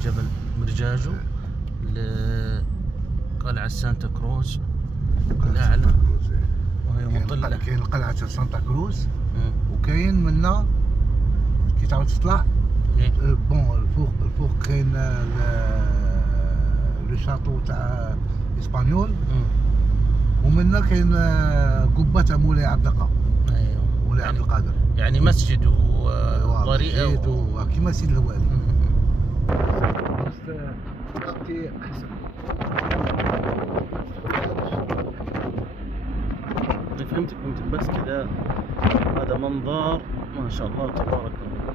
جبل مرجاجو لقلعة سانتا كروز الأعلى، وهي مطلة. كاين قلعة سانتا كروز وكاين منا كي تعاود تطلع بون الفوق كاين لو شاطو تاع اسبانيول، ومنا كاين قبة تاع مولاي عبد القادر. ايوه مولاي عبد القادر، يعني مسجد وطريقة كيما سيد الهوالي. فهمتك بس كذا. هذا منظر ما شاء الله تبارك الله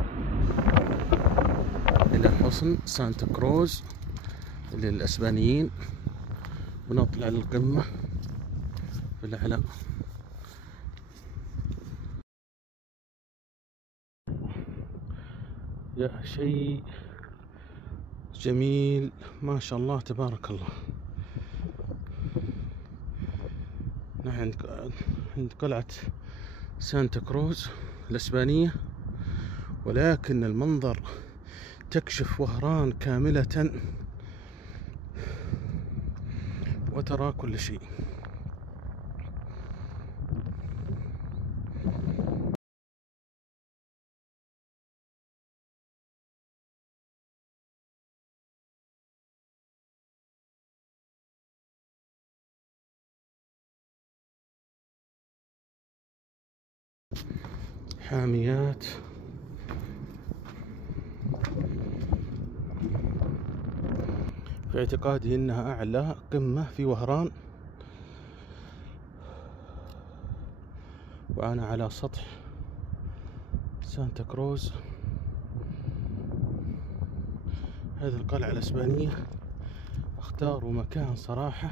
إلى حصن سانتا كروز للأسبانيين. ونطلع للقمة في الأعلى. يا شيء جميل ما شاء الله تبارك الله. نحن عند قلعة سانتا كروز الإسبانية، ولكن المنظر تكشف وهران كاملة وترى كل شيء. حاميات في اعتقادي انها اعلى قمة في وهران، وانا على سطح سانتا كروز. هذه القلعة الاسبانية اختاروا مكان صراحة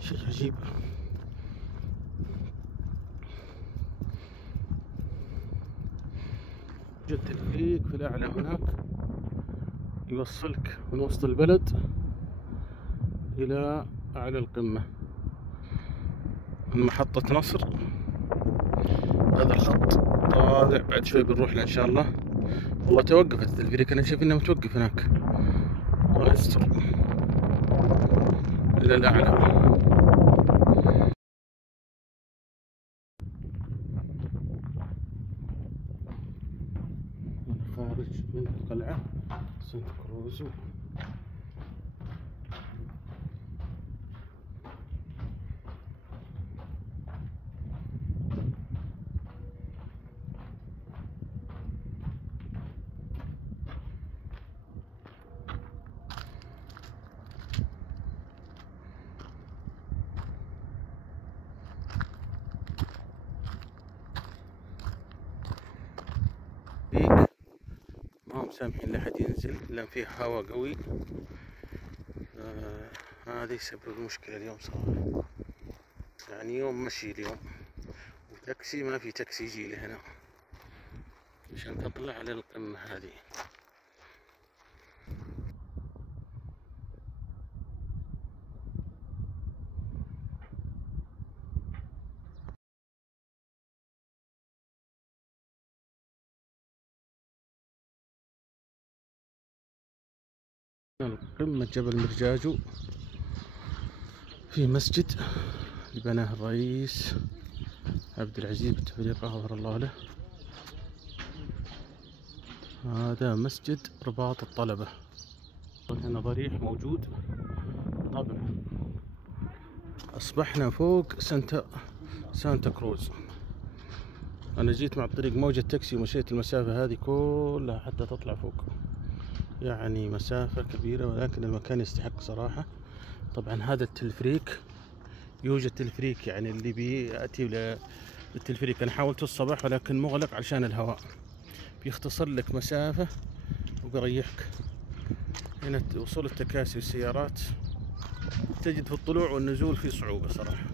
شيء عجيب. جت تلفريق في الأعلى هناك يوصلك من وسط البلد إلى أعلى القمة من محطة نصر. هذا الخط طالع، بعد شوي بنروح له إن شاء الله. والله توقفت التلفريق، أنا شايف إنه متوقف هناك. الله يستر. إلى الأعلى. خارج من القلعة سانتا كروز. ما هم سامحين لحد ينزل لأن فيه هواء قوي. هذا يسبب المشكلة اليوم صراحة. يعني يوم مشي اليوم، وتاكسي ما في تاكسي يجي لهنا عشان تطلع على القمة هذه. قمة جبل مرجاجو في مسجد بناه الرئيس عبد العزيز بن غفر الله له. هذا مسجد رباط الطلبة. هنا ضريح موجود. طبعا أصبحنا فوق سانتا كروز. أنا جيت مع الطريق موجة تاكسي ومشيت المسافة هذه كلها حتى تطلع فوق. يعني مسافة كبيرة، ولكن المكان يستحق صراحة. طبعا هذا التلفريك، يوجد تلفريك يعني اللي بيأتي بالتلفريك. أنا حاولت الصباح ولكن مغلق عشان الهواء، بيختصر لك مسافة وبيريحك. هنا وصول التكاسي والسيارات تجد في الطلوع والنزول في صعوبة صراحة.